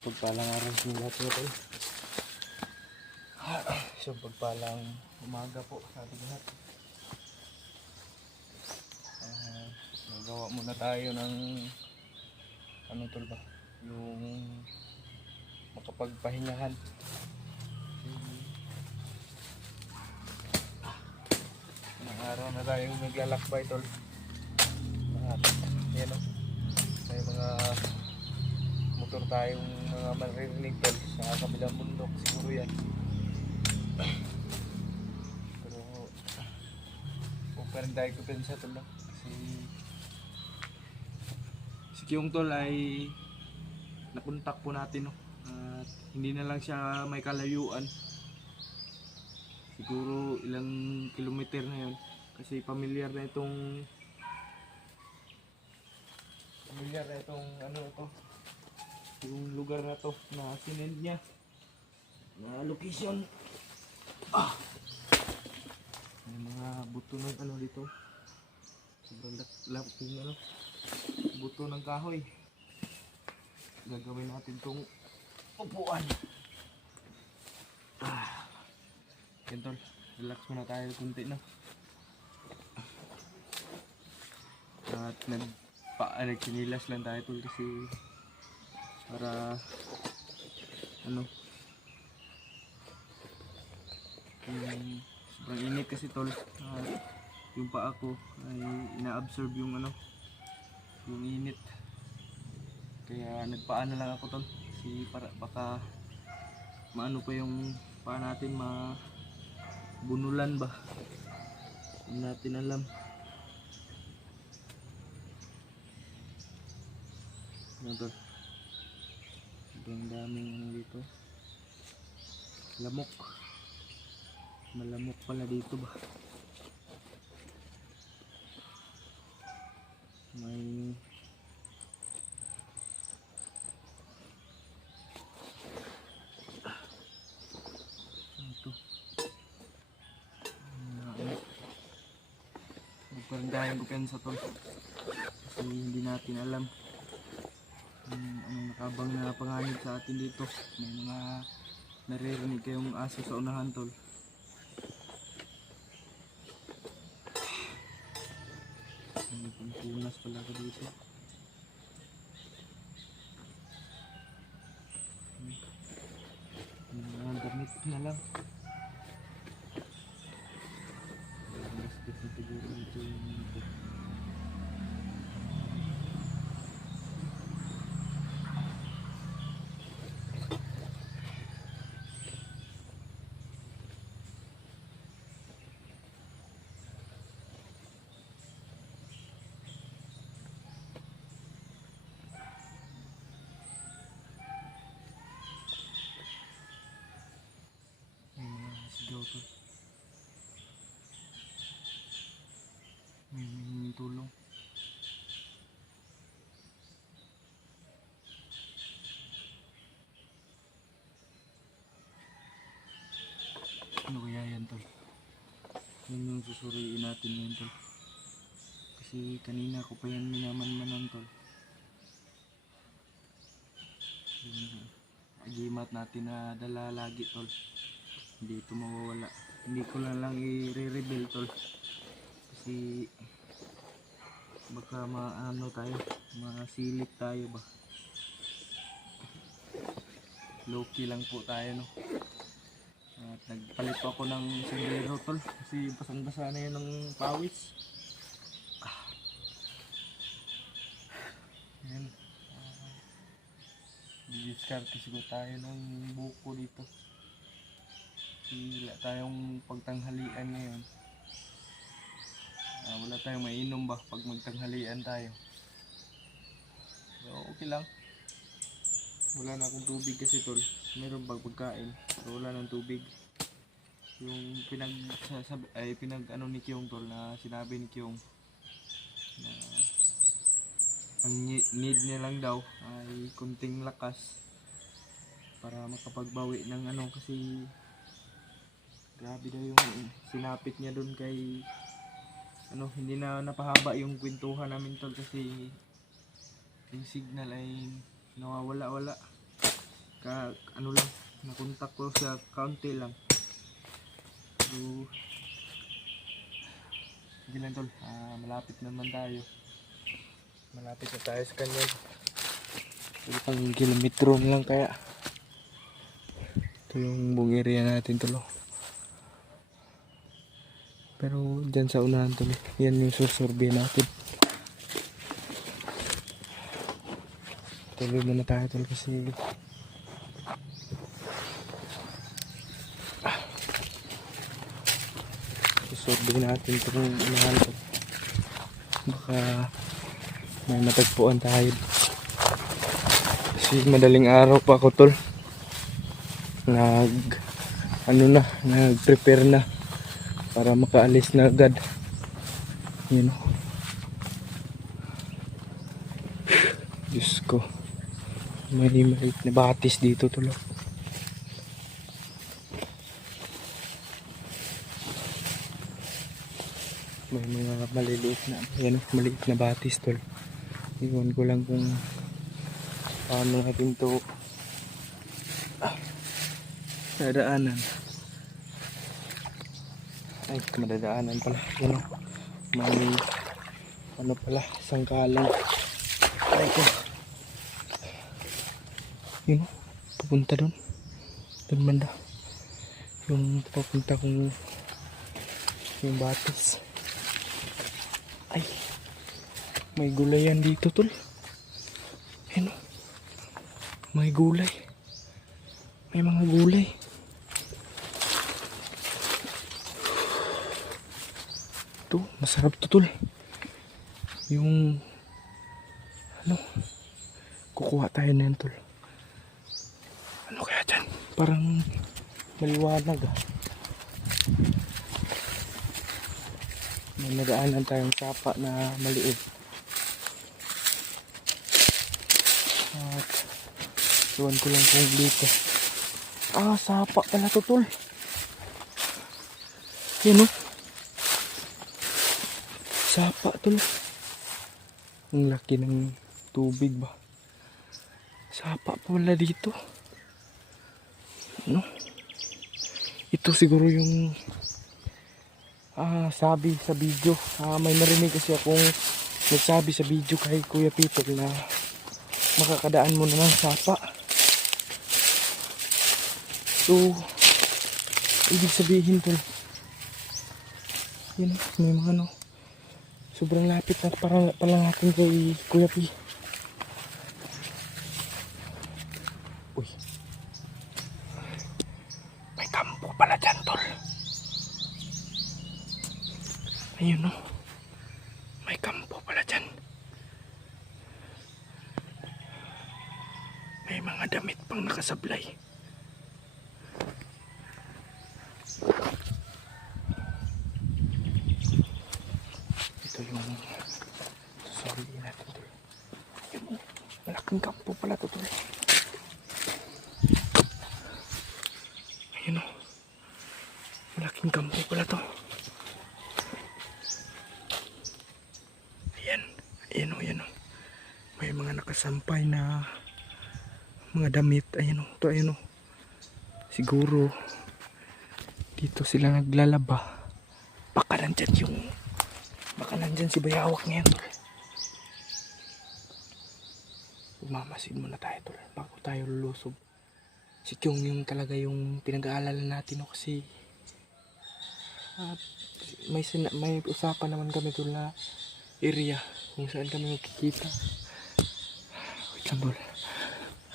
Pagpalang araw sa lahat po tayo. So pagpalang umaga po sa ating lahat. Nagawa muna tayo ng ano tol ba? Yung makapagpahingahan. Mga araw na tayong naglalakbay tol. Yan o. May mga motor tayong mga maririnig tol sa kabilang bundok siguro yan. Pero huwag pa rin tayo kupensa tol no? Kasi si Kyung tol ay nakontak po natin no? At hindi na lang siya may kalayuan, siguro ilang kilometer na yun kasi pamilyar na itong ano ito, yung lugar na to na sinend niya na location. May mga buto ng ano dito, sobrang laki ano, buto ng kahoy. Gagawin natin tong upuan. Yan tol, relax muna tayo kunti na. At nagchinilas lang tayo tol kasi para ano, sobrang init kasi tol. Yung paa ko ay ina-absorb yung ano, yung init, kaya nagpaa na lang ako tol kasi para baka maano pa yung paa natin, mabunulan ba, hindi natin alam. Ano tol, sobrang daming ano dito, lamok, malamok pala dito ba. May ito, magparandahan ko pen sa tol kasi hindi natin alam anong nakabang na panganib sa atin dito. May mga naririnig kayong aso sa unahan tol. May pangpunas pala ko dito. Mga damit na lang. Basket na siguro dito yung ito. Sigaw to. May tulong. Ano kaya yan tol? Yun yung susuriin natin yan tol. Kasi kanina ko pa yan minaman-manan tol. Yung agimat natin na dala lagi tol, hindi ito mawawala. Hindi ko lang i-reveal tol kasi baka maano tayo, masilip tayo ba. Low key lang po tayo no. At nagpalit po ako ng sombrero tol kasi basang-basa na yun ng pawis. Yan, didiskarte siguro tayo ng buko dito. Wala tayong pagtanghalian ngayon. Wala tayong mainom ba pag magtanghalian tayo. So okay lang. Wala na akong tubig kasi tol. Meron bang pagkain pero wala ng tubig. Yung pinag ano ni Kyung tol, na sinabi ni Kyung na ang need niya lang daw ay kunting lakas para makapagbawi ng ano, kasi grabe daw yung sinapit niya dun kay ano. Hindi na napahaba yung kwentuhan namin tol kasi yung signal ay nawawala-wala. ano lang, nakontak ko siya kaunti lang. So, sige lang tol, malapit naman tayo. Malapit na tayo sa kanya. Pang kilometro na lang kaya. Ito yung buong area natin tol. Pero dyan sa unahan tol, yan yung susurvey natin. Tuloy muna tayo tol kasi susurvey natin itong unahan tol. Baka may matagpuan tayo. Kasi madaling araw pa ako tol. Nag-prepare na para makaalis na agad. Yun o. Diyos ko. May maliit na batis dito tol. May mga maliliit na, maliit na batis tol. Iwan ko lang kung paano natin to dadaanan. Ay, madadaanan pala. Yan o. May ano pala, sangkalan. Ay ko. Yun o. Pupunta dun. Dun banda. Yung papunta kong yung batis. Ay. May gulay yan dito tol. Yan o. May gulay. May mga gulay. Ito, masarap to tol. Yung ano, kukuha tayo na yan tol. Ano kaya dyan? Parang maliwanag ah. May nadaanan tayong sapa na maliit. At iwan ko lang kung dito. Sapa pala to tol. Yan o. Sapa tol. Ang laki ng tubig ba. Sapa pala dito. Ano? Ito siguro yung sabi sa video. May narinig kasi akong nagsabi sa video kay Kuya Peter na makakadaan mo na ng sapa. So, ibig sabihin tol, yun, may mga ano, sobrang lapit na pala natin kay Kuya P. Uy, may kampo pala dyan tol. Ayun o, may kampo pala dyan. May mga damit pang nakasablay. Ito yung sasabihin natin tol. Ayun o, malaking kampo pala to tol. Ayun o, malaking kampo pala to. Ayan o. May mga nakasampay na mga damit. Ayan o. Ito ayan o. Siguro dito sila naglalaba. Baka nandyan si Bayawak ngayon tol. Mamasid muna tayo tol bago tayo lulusob. Si Kyung yung talaga yung pinag-aalala natin o. Kasi may usapan naman kami tol na area kung saan kami magkikita. Wait lang tol.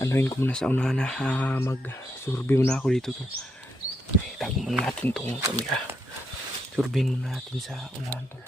Anuhin ko muna sa unahan na mag-survey muna ako dito tol. Tago muna natin itong camera. Survey muna natin sa unahan tol.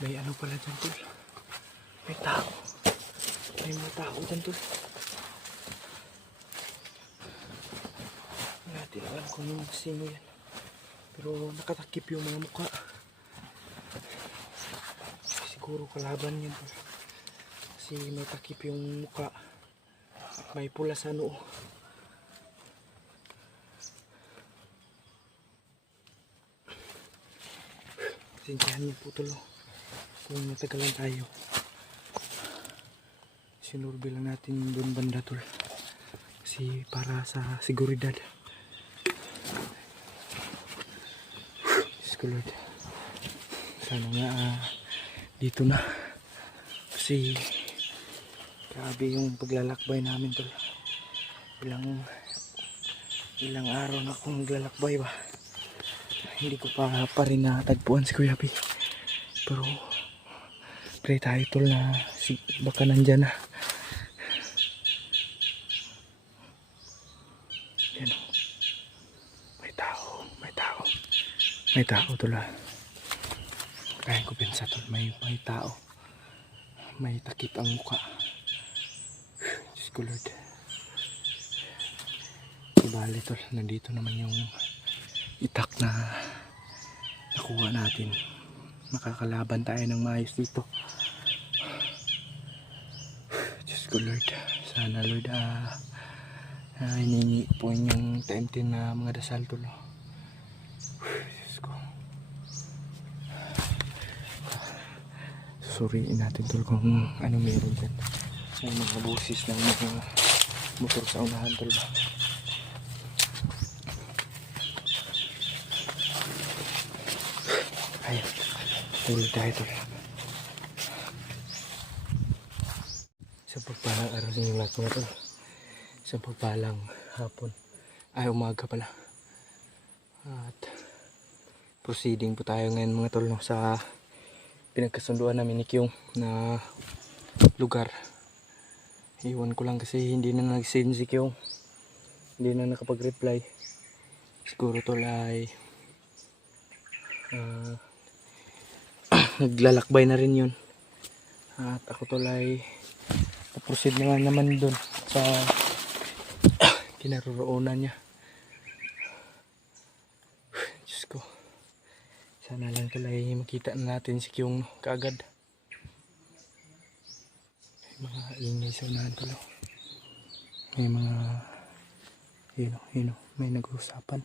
May ano pala dyan tol. May tao. May mga tao dyan tol. Hindi natin alam kung yung sino yan. Pero nakatakip yung mga mukha. Siguro kalaban yan tol. Kasi may takip yung mukha. At may pula sa noo. Sintihan niyo po tol. Kung natagalan tayo. Sinurbe lang natin doon banda tol. Kasi para sa seguridad. Diyos ko Lord. Sana nga dito na. Kasi grabe yung paglalakbay namin tol. Ilang araw na akong naglalakbay ba. Hindi ko pa rin natagpuan si Kuya Pi. Pero pray tayo tol na baka nandyan na. Yan o. May tao tol ah. Kaya ko pinsa tol. May tao. May takip ang mukha. Diyos ko Lord. Ibali tol. Nandito naman yung itak na nakuha natin. Makakalaban tayo ng maayos dito. Diyos ko Lord. Sana Lord hiningi po inyong taimtim na mga dasal tol. Diyos ko. Susuriin natin tol kung ano meron dyan. May mga busis ng mga motor sa unahan tol ba. Ayun. Tulog tayo tol. Sa pagpalang araw sa inyong lahat mga tol. Sa pagpalang hapon. Ay umaga pala. At proceeding po tayo ngayon mga tol no, sa pinagkasunduan namin ni Kyung na lugar. Iwan ko lang kasi hindi na nag-send si Kyung. Hindi na nakapag-reply. Siguro tol ay naglalakbay na rin yun. At ako tol ay proceed naman dun sa kinaroroonan niya. Diyos ko. Sana lang tol ay makita na natin si Kyung kaagad. May mga ingay sa unahan tol. May mga may nag-uusapan.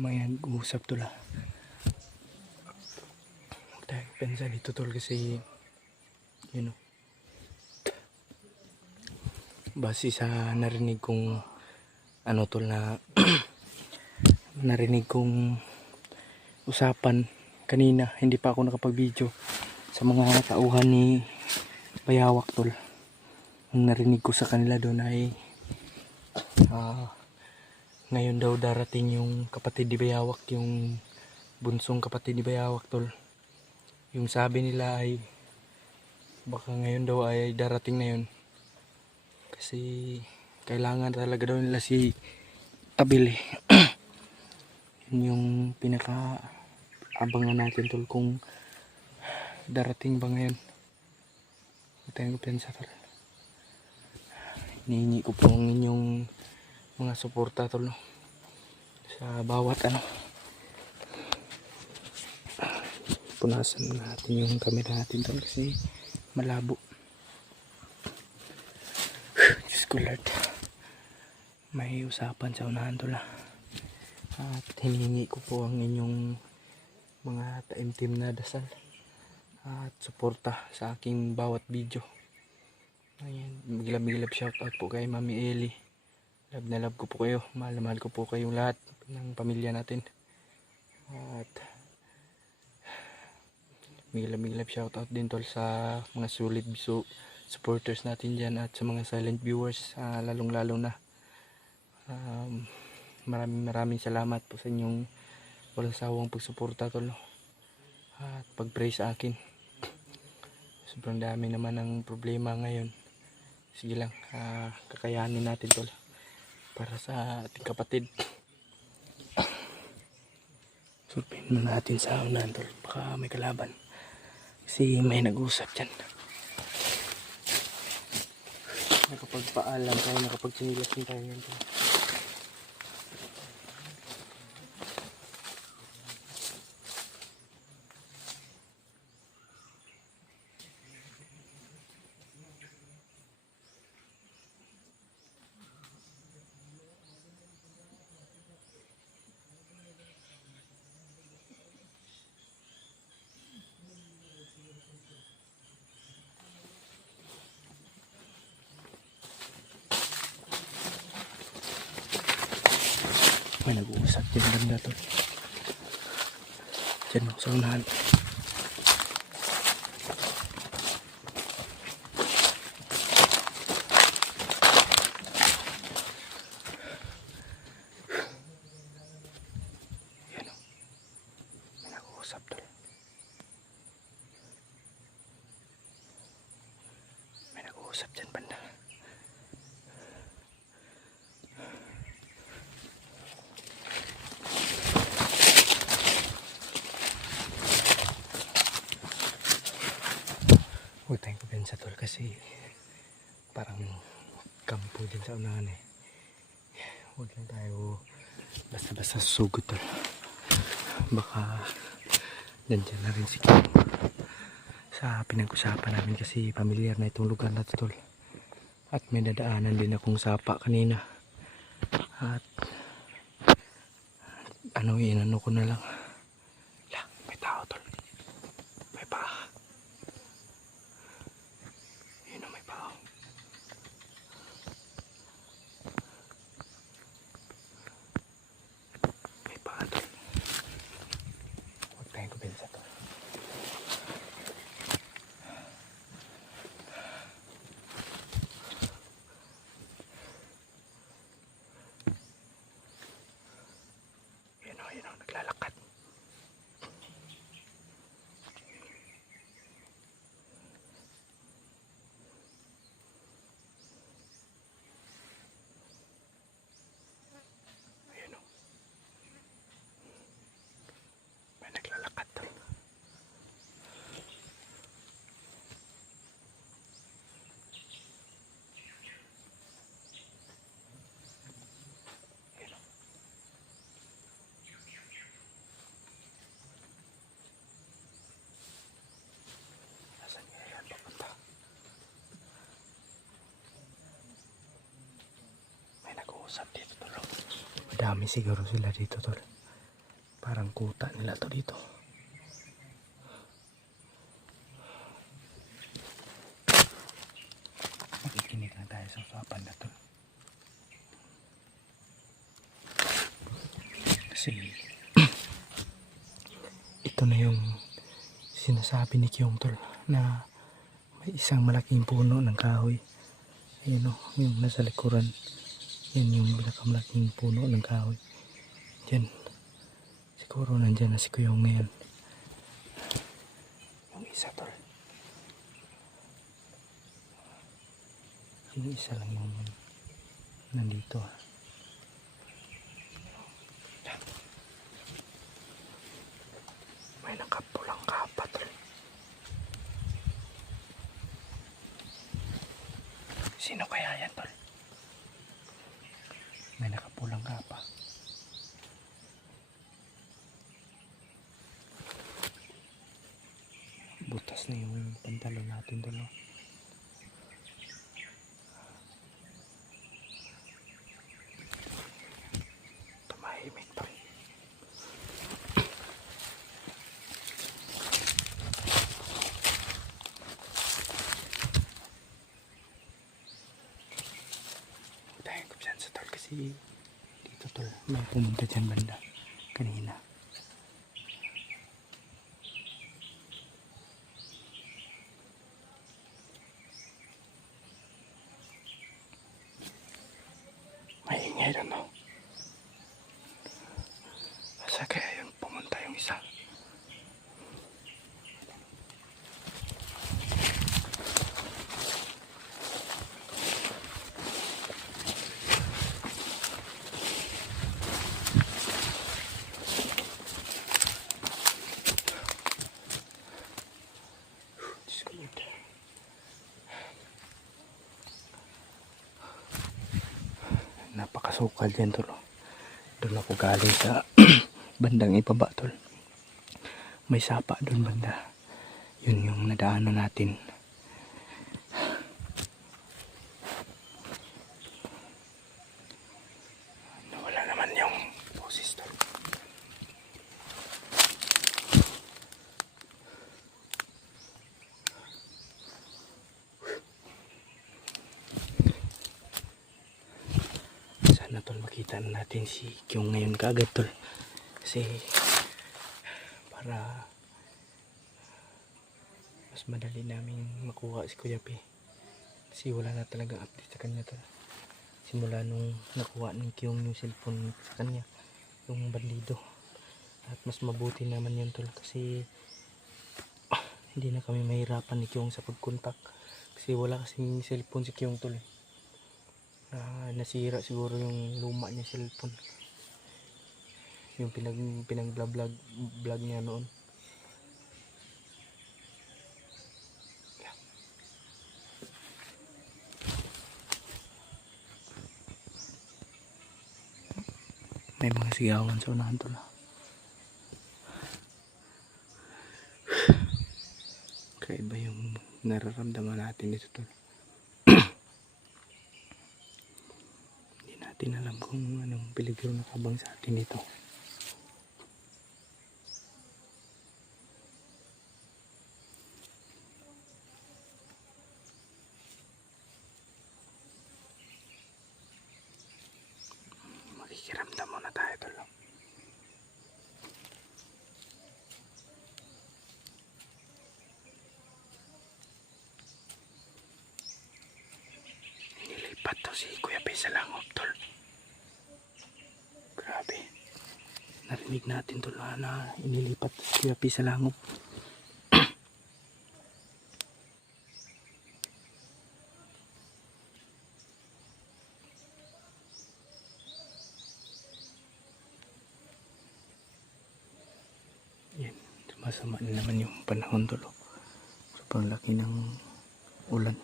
May nag-uusap tol ah. Huwag tayo pensa dito tol kasi base sa narinig kong ano tol na narinig kong usapan kanina, hindi pa ako nakapag-video sa mga tauhan ni Bayawak tol. Ang narinig ko sa kanila doon ay ngayon daw darating yung kapatid ni Bayawak, yung bunsong kapatid ni Bayawak tol. Yung sabi nila ay baka ngayon daw ay darating na yun. Kasi kailangan talaga daw nila si Tabili. Yun yung pinaka abangan natin tol kung darating ba ngayon. Tayo ko pensa tol. Hinihingi ko po ang inyong mga suporta tol no? Sa bawat punasan natin yung camera natin tol kasi malabo. Diyos ko Lord. May usapan sa unahan tol at hinihingi ko po ang inyong mga taimtim na dasal at suporta sa aking bawat video. Ayan, maglab shout out po kay Mami Eli. Love na love ko po kayo. Mahal na mahal ko po kayong lahat ng pamilya natin. At miglab shout out din tol sa mga solid supporters natin dyan at sa mga silent viewers, lalong lalo na maraming salamat po sa inyong walang sawang pagsuporta tol at pag-pray sa akin. Sobrang dami naman ng problema ngayon. Sige lang, kakayanin natin tol para sa ating kapatid. Survey na natin sa unahan tol. Baka may kalaban. Kasi may nag-usap dyan. Nakapagpaalam tayo, nakapagtsinilas tayo yan tol. May nag-uusap dyan banda tol. Dyan ako sa unahan. Yan o. May nag-uusap tol. May nag-uusap dyan banda. Huwag tayong kumpensa tol kasi parang kampo din sa unahan eh. Huwag lang tayo basta-basta susugod tol. Baka nandyan na rin si Kim sa pinag-usapan namin kasi familiar na itong lugar na to tol. At may dadaanan din akong sapa kanina. At inano ko na lang. May tao tol. May paa. Yun o, may paa. May paa tol. Huwag tayong kumpensa tol. Yun o, naglalakad. Ayun o. May naglalakad tol. Saan nga yan papunta? May nag-uusap dito tol. Madami siguro sila dito tol. Parang kuta nila to dito. Makikinig lang tayo sa usapan na tol. Kasi ito na yung sinasabi ni Kyung tol na may isang malaking puno ng kahoy. Ayun o, yung nasa likuran. Yan yung pinakamalaking puno ng kahoy. Diyan. Siguro nandyan na si Kyung ngayon. Yung isa tol. Yung isa lang yung nandito. May nakapulang kapa tol. Sino kaya yan tol? May nakapulang kapa. Butas na yung pantalon natin tol. Tumahimik tol. Dahil ko dyan sa tol kasi dito tol may pumunta dyan banda kanina. Maingay doon no. Asa kaya yung pumunta yung isa? asukal dyan tol. Doon ako galing sa bandang ibaba tol. May sapa doon banda. Yun yung nadaanan natin. Wala naman yung boses tol. Sana tol makita na natin si Kyung ngayon kaagad tol. Kasi para mas madali namin makuha si Kuya P. Kasi wala na talagang update sa kanya tol. Simula nung nakuha ng Kyung yung cellphone sa kanya, yung bandido. At mas mabuti naman yun tol kasi hindi na kami mahirapan ni Kyung sa pagkontak. Kasi wala kasing cellphone si Kyung tol. Nasira siguro yung luma niya cellphone. Yung vlog niya noon. May mga sigawan sa unahan tol. Kaiba yung nararamdaman natin dito tol. Hindi natin alam kung anong peligro nakabang sa atin dito. Makikiramdam muna tayo tol. Nilipat to si Kuya P sa langop tol. Grabe. Narinig natin tol na inilipat si Kuya P sa langop. Yan, sumasama na naman yung panahon tol. Sobrang laki ng ulan.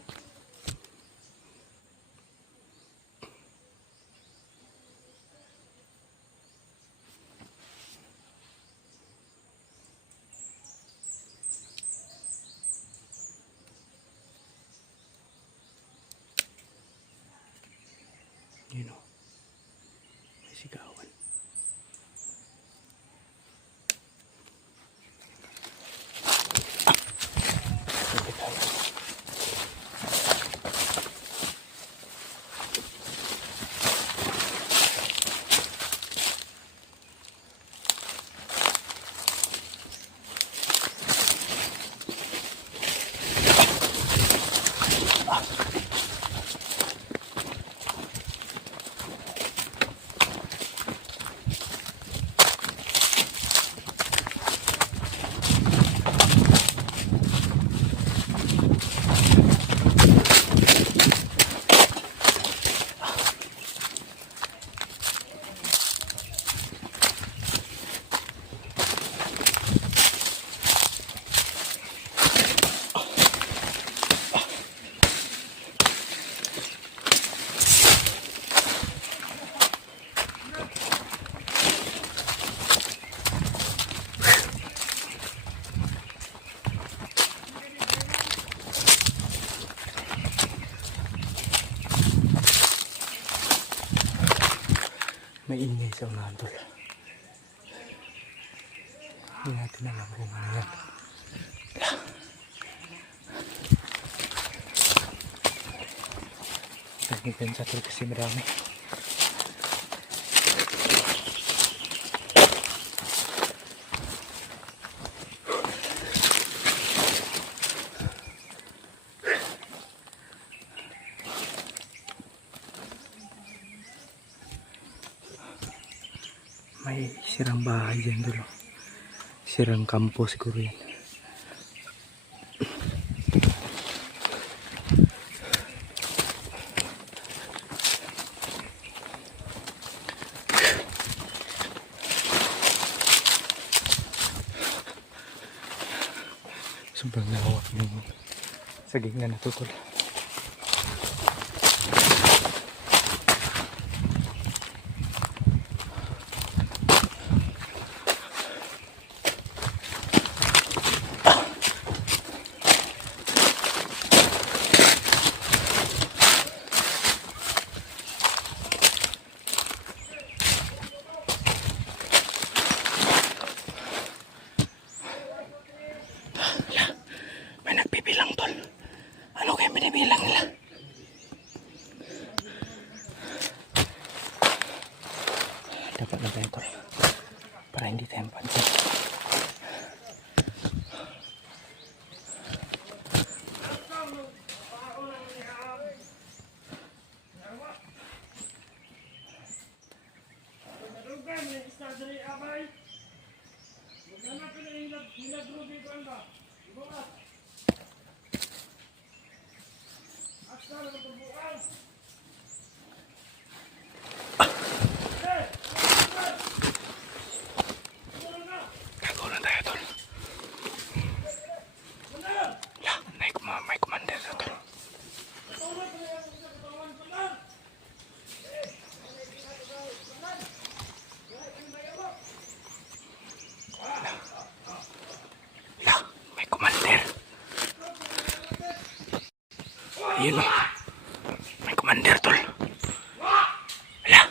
Yun o, may sigawan. May ingay sa unahan tol. Hindi natin alam kung ano yan. Nagiganda tol kasi marami. May sirang bahay dyan dulo. Sirang kampo siguro yan. Sobrang lawak yung saging na natutol. May nagbibilang, tol. Ano kaya binibilang nila? Dapat na tayo, tol. Para hindi tayo pansin. Tago lang tayo, tol. May commander na, tol. May commander. Ayun o. May commander, tol. Wala.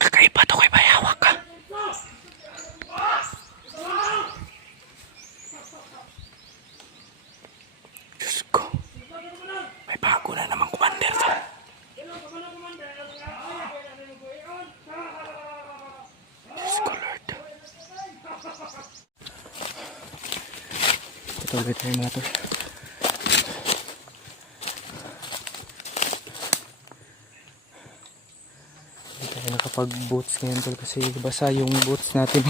Kakaiba to kay Bayawak ka. Diyos ko. May bago na namang commander, tol. Diyos ko, Lord. Patuloy tayo mga tol. Hindi tayo nakapag-boots ngayon, tol, kasi basa yung boots natin.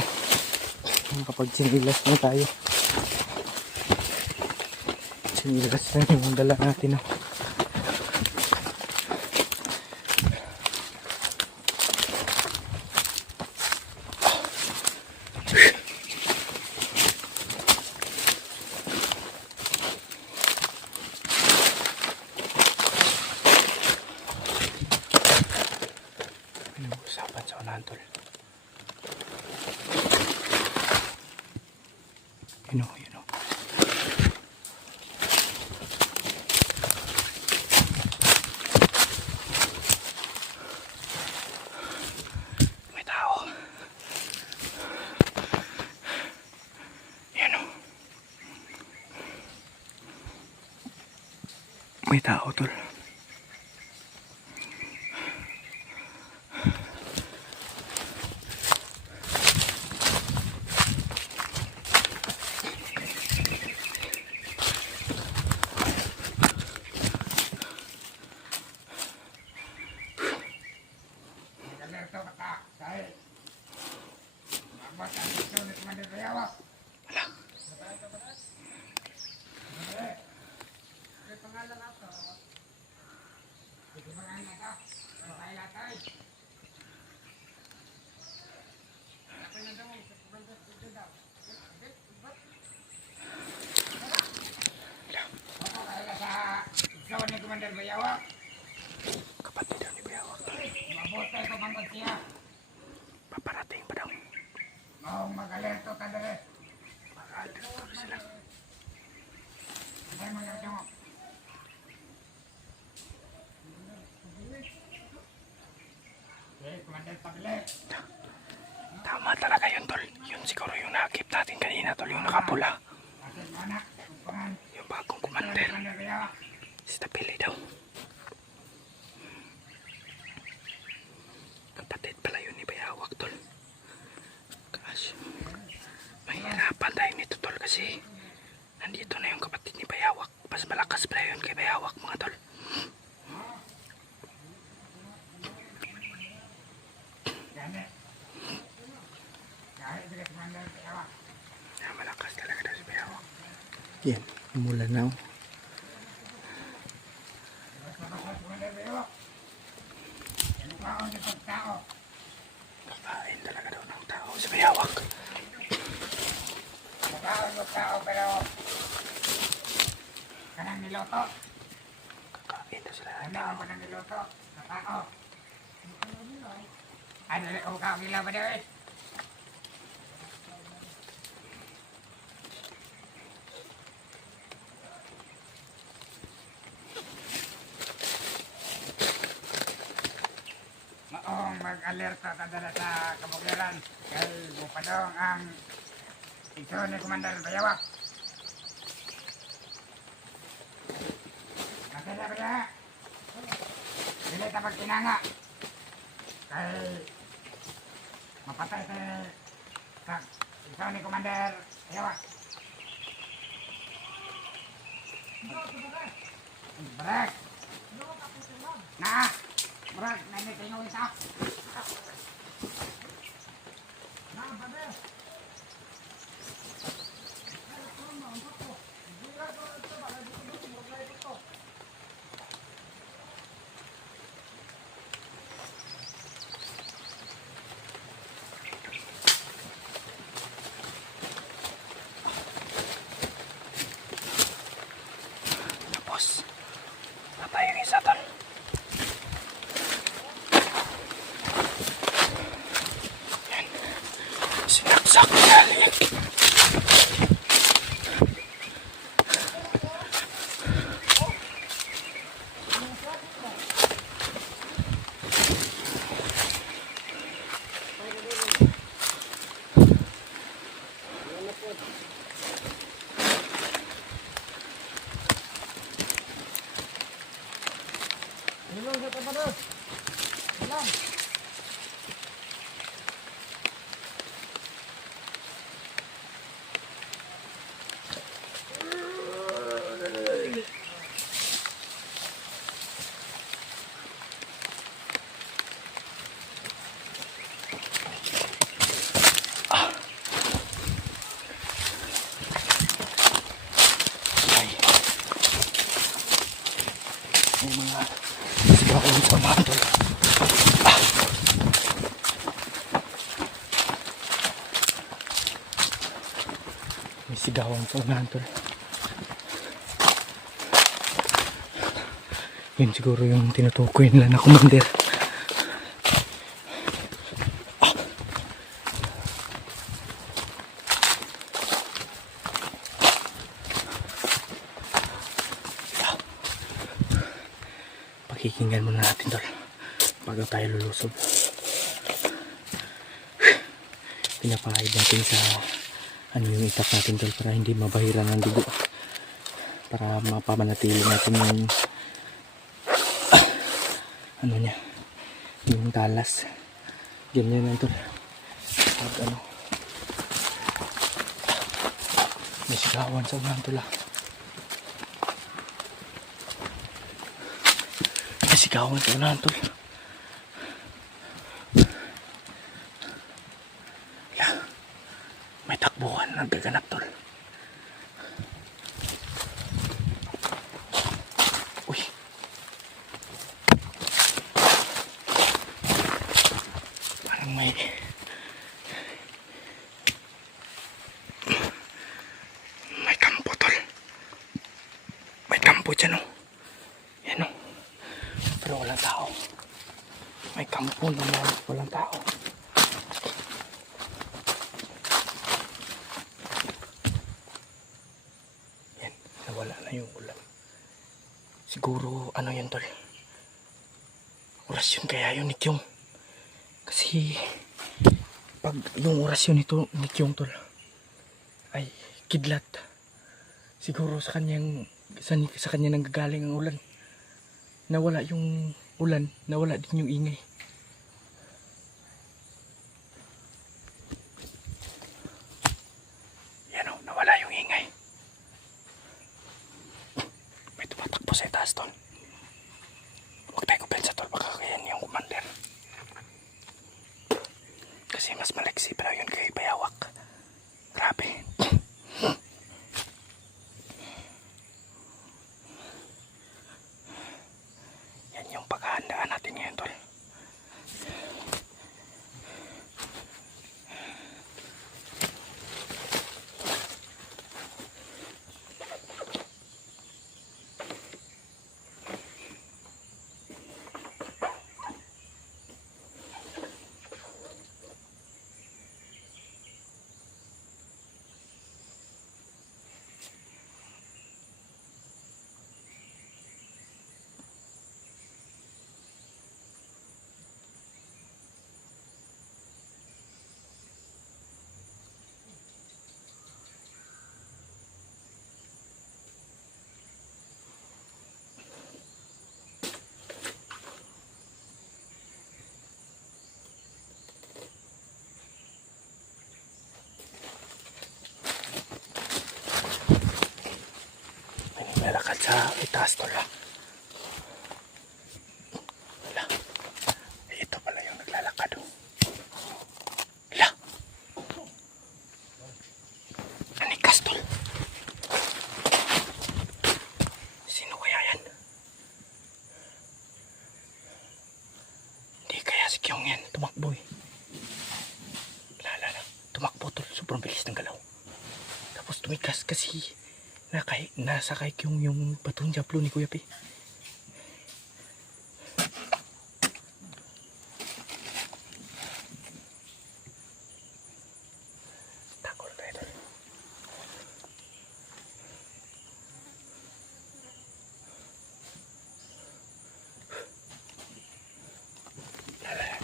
Nakapag-sinilas na tayo. Sinilas na yung dala natin. Usapan sa unahan, tol. Yun o, yun o. May tao. Yun o. May tao, tol. Kawan ni Komander Bayawak. Kapatid daw ni Bayawak, tol. Mabot tayo pamangkot siya. Paparating pa daw. Mau mag-alerto ka dere. Mag-alerto pa sila. Ay mga jong. Komander paglit. Tama talaga yun, tol. Yun siguro yung nakakip natin kanina, tol. Yung nakapula. Asin mana? Pangan. Yung bagong commander. Komander Bayawak. Si Tapili daw. Kapatid pala yun ni Bayawak, tol. Gosh. Mahirapan tayo nito, tol, kasi nandito na yung kapatid ni Bayawak. Mas malakas pala yun kay Bayawak, mga tol. Gane. Kahit dire Komander Bayawak. Malakas talaga daw si Bayawak. Yan, umulan na. Komander Bayawak. Ano kaon ni pagtao? Kakain talaga daw ng tao si Bayawak. Kaon mo tao pero kanang niloto. Kakain daw sila ng Ano tao. ang kanang niloto? Tao. Ano o kaon nila ba dere? Maong mag-alerta ka dala sa kabukiran kay bupadong ang ito ni Komander Bayawak. Nakita ba niya? Dili ta pagkinanga. Kay mapatay sa isaw ni Commander. Ayawa. Brak. Na. Brak, nanitingaw isa. Na, pade. Tapos, patay yung isa tol. Yan. Sinaksak niya liyak. Ay. May mga sigawan sa mga tol. May sigawan sa unahan tol. Yun siguro yung tinutukoy nila na commander. Pakikinggan muna natin tol bago tayo lulusob. Pinapahid natin sa ano yung itak natin tol para hindi mabahiran ng dugo, para mapamanatili natin yung ano niya, yung talas. Ganyan lang tol. Pag ano, may sigawan sa unahan tol ah. May sigawan sa unahan tol. May takbuhan nagaganap tol. Uy. Parang may kampo tol. May kampo dyan oh. Yan oh. Pero walang tao. May kampo naman, walang tao. Nawala na yung ulan. Siguro ano yan tol, orasyon kaya yun ni Kyung. Kasi pag yung orasyon nito ni Kyung tol ay kidlat, siguro sa kanya nanggagaling ang ulan. Nawala yung ulan, nawala din yung ingay. Yan o, nawala yung ingay. May tumatakbo sa itaas tol. Huwag tayo kumpensa tol, baka kaya yung commander. Kasi mas maliksi pa yun kay Bayawak. Grabe. Yan yung paghahandaan natin ngayon tol. itaas tol ha. Wala. Ito pala yung naglalakad oh. Wala. Anikas tol. Sino kaya yan? Hindi kaya si Kyung yan. Tumakbo eh. Lala. Tumakbo tol. Sobrang bilis ng galaw. Tapos tumikas kasi nasa kay Kyung yung batong Diablo ni Kuya Pi. Takol tayo tol.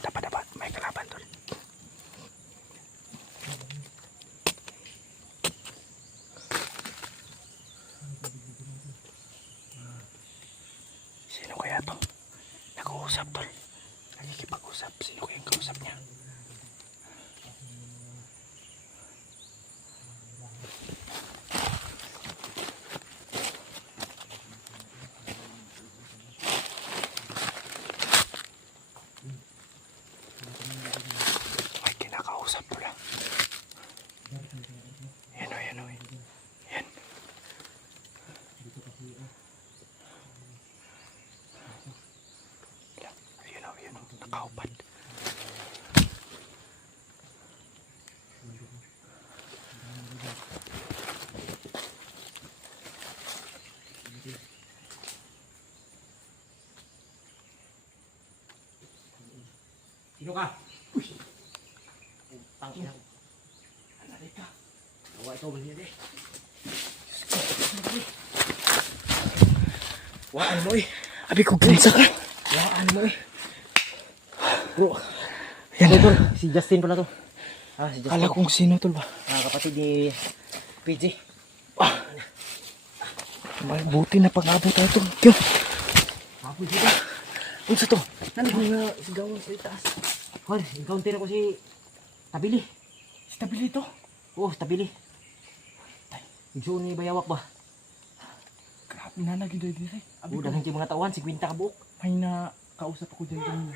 Dapat may kalaban tol. Sino kaya to? Nag-uusap tol. Nagkikipag-usap. Sino kaya yung kausap niya? May kinakausap tol ah. Yan o, yan o. Yan. Ayun o, nakaupad. Sino ka? Uy! Utang ina. Ano dito? Gawa ito, bali yan eh. Waan mo eh. Abi ko kinsa ka. Waan mo eh. Bro, Yan ano tol? Si Justin pala to. Si Justin. Kala kong sino tol ba? Kapatid ni PJ. Buti na pag-abot tayo tol. Kyo. Apoy dito. Unsa to? Nandun nga sigawan sa itaas. Hoy, encounter ako si Tabili. Stabili to. Oo, Tabili. Igsoon ni Bayawak ba? Grabe na naging doy dire. Abi Oo, ko daghang mga tawan, 50 ka buok. may na kausap ako diyan kanina.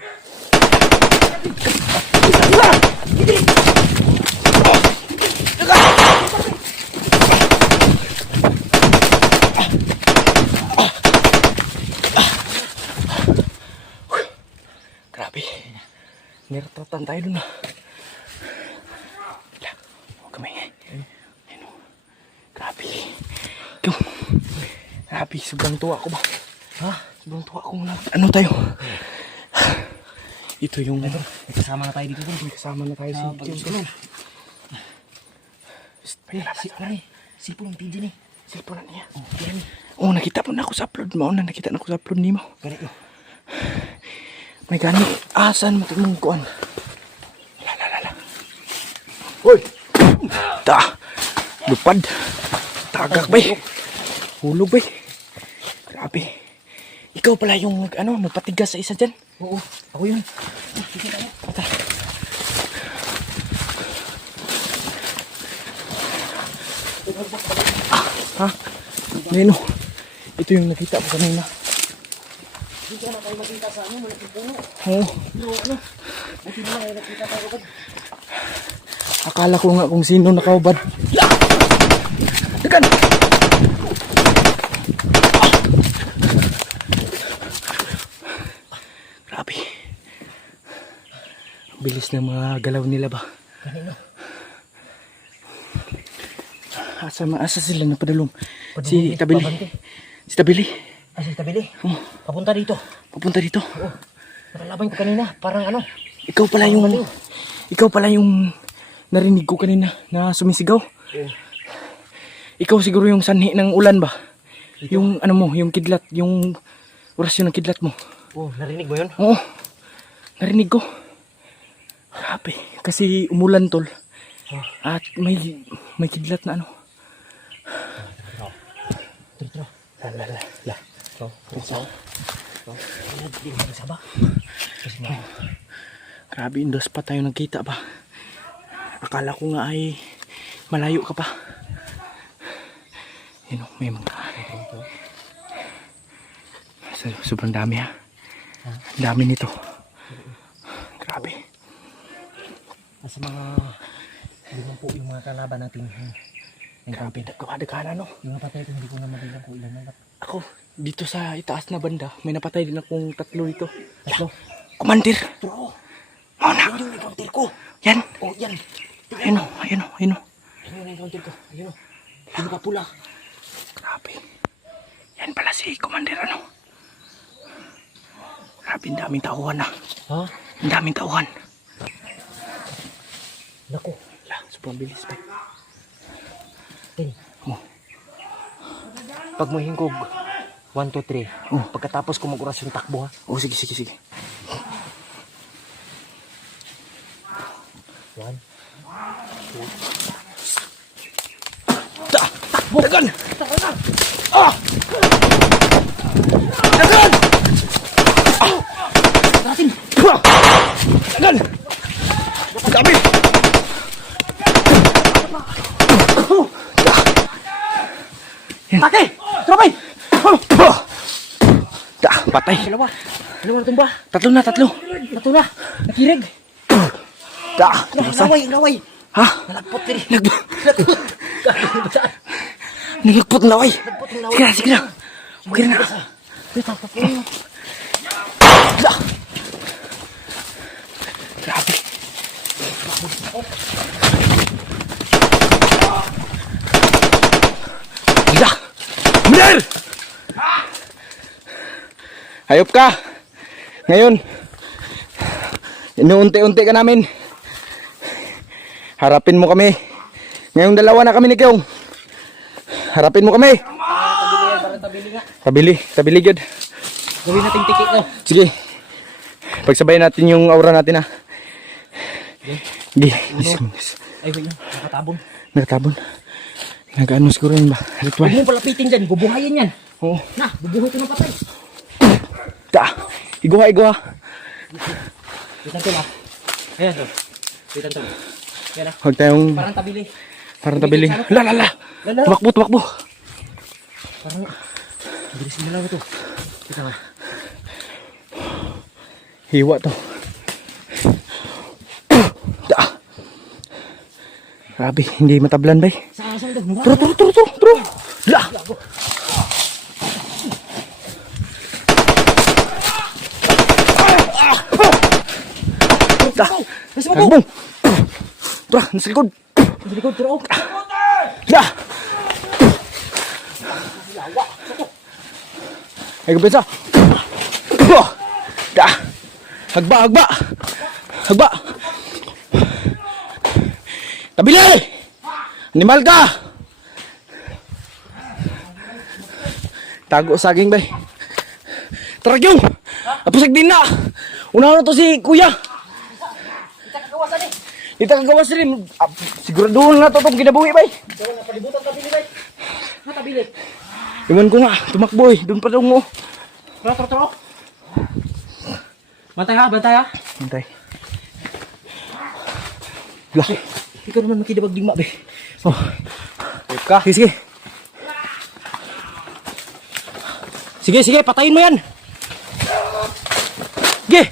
Grabe. Nirtatan tayo dun ah. Huwag kami. Ano? Grabe. Yung, grabe, sobrang tuwa ko ba? Ha? Sobrang tuwa ko na. Ano tayo? Ito yung... May kasama na tayo dito. May kasama na tayo si Kim. Sipon ng PJ ni. Cellphone na niya. Oh, nakita po na ako sa upload mo. Nakita na ako sa upload ni mo. Ganito. May gani. Saan mo ito mong kuhan? Lala. Hoy! Lupad. Tagak ba eh. Hulog ba eh. Grabe. Ikaw pala yung nagpatigas sa isa dyan. Oo, ako yun. Sige tayo. Ha? Neno. Ito yung nakita ko kanina. Dito na tayo makita sa malaking puno. Oo. Pero buti na lang ay nakita tayo agad. Akala ko nga kung sino nakaubad. Dekan! Grabe. Ang bilis ng mga galaw nila ba? Kanino? Asa sila napadulong? Si Tabili. Pabante. Si Tabili. Si Tabili? Oh, Papunta dito. papunta dito. Oo. Nakalaban ko kanina. Parang Ikaw pala yung narinig ko kanina na sumisigaw. Oo. Ikaw siguro yung sanhi ng ulan ba? Yung yung kidlat, yung orasyon ng kidlat mo. Oo, narinig mo yun? Oo. Narinig ko. Grabe. Kasi umulan tol. At may kidlat na Tro. La. Tro. Hindi mo nasaba. Kasi nga. Grabe, indos pa tayo nagkita ba? Akala ko nga ay malayo ka pa. May mga Sobrang dami ha. Ang dami nito. Grabe. Nasa mga 5 po yung mga kalaban natin. Grabe, nagkamadagana no. Yung napatay ko, hindi ko na mabilang kung ilan na. Ako, dito sa itaas na banda, may napatay din akong 3 ito. Tatlo. Kumandir! Bro! Oh, na! Yan yung encounter ko! Yan! Oh, yan! Ayun o, ayun o, ayun o. Yan yung encounter ko. Ayun o. Yung kapula. Grabe. Yan pala si Commander ano. Grabe, ang daming tauhan na. Ha? Ang daming tauhan. Naku. Wala, sobrang bilis pa. Tin. Oh. Pag mo hingkog, 1, 2, 3. Oh. Pagkatapos ko mag-oras yung takbo ha. Oh, sige, sige, sige. 1, 2. Takbo! Dagan! Ah! Dagan! Ah! Natin! Dagan! Dami! Patay! Tropay! Patay! Dalawa! Dalawa na tumba! 3 na, 3. Ito na! Nakirig! Tumasan. Naway! Ha? Nalagpot din! Nagigpot na laway. Nalagpot yung Sige na, sige na. Okay na. Wait, tapos po. Grabe. Gila! Bener! Hayop ka! Ngayon, inuunti-unti ka namin. Harapin mo kami. Ngayong 2 na kami ni Kyong. Harapin mo kami. Tabili nga. Tabili good. Gawin natin tikit no. Sige. Pagsabayin natin yung aura natin ha. Sige. Ay, wait yun. Nakatabon. Nakatabon. Nag-ano siguro yun ba? Ritual. Huwag mo palapitin dyan. Bubuhayin yan. Oo. Na, bubuhay ko ng patay. Iguha. Witan to na. Ayan to. Witan to. Ayan na. Huwag tayong Parang tabili. Lala. Tumakbo. Parang bilis mo lang ito. Kita nga. Hiwa to. Grabe, hindi matablan ba eh. Saan to? Turo. La! Nasa mo Tagbong! Tara, nasa likod! Nasa likod, turo. La! Ay, kumpensa! Da! Hagba! Tabili! Animal ka! Tago saging ba? Tara yung! Napusag din na! Unahan na to si kuya! Ita kagawas rin! Siguraduhan na to itong kinabuhi ba? Palibutan tabili ba? Tabili. Iwan ko nga, tumakbo eh. Doon pa daw mo. Turo. Bantay ha. Hintay. Lah. Ikaw naman makidabag digma be. Oh. Ayop ka. Sige, patayin mo yan. Sige.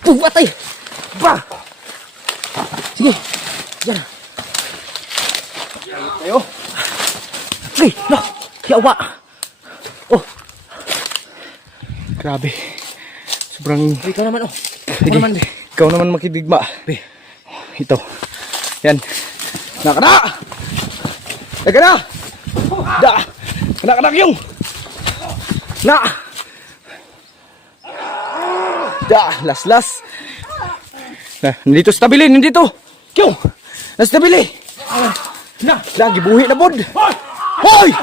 Patay. Ba. Sige. Diyan. Tayo. Ay, no. Yawa. Oh, Grabe. Sobrang... ikaw naman oh. Sige. Ikaw naman makidigma. Ito. Yan. Nakana! Da! Nakana yung! Na! Da! Las! Nandito sa tabili! Yung! Nasa tabili! Lagi buhi na bod! Hoy!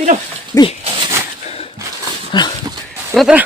Tino. Bi! Tara!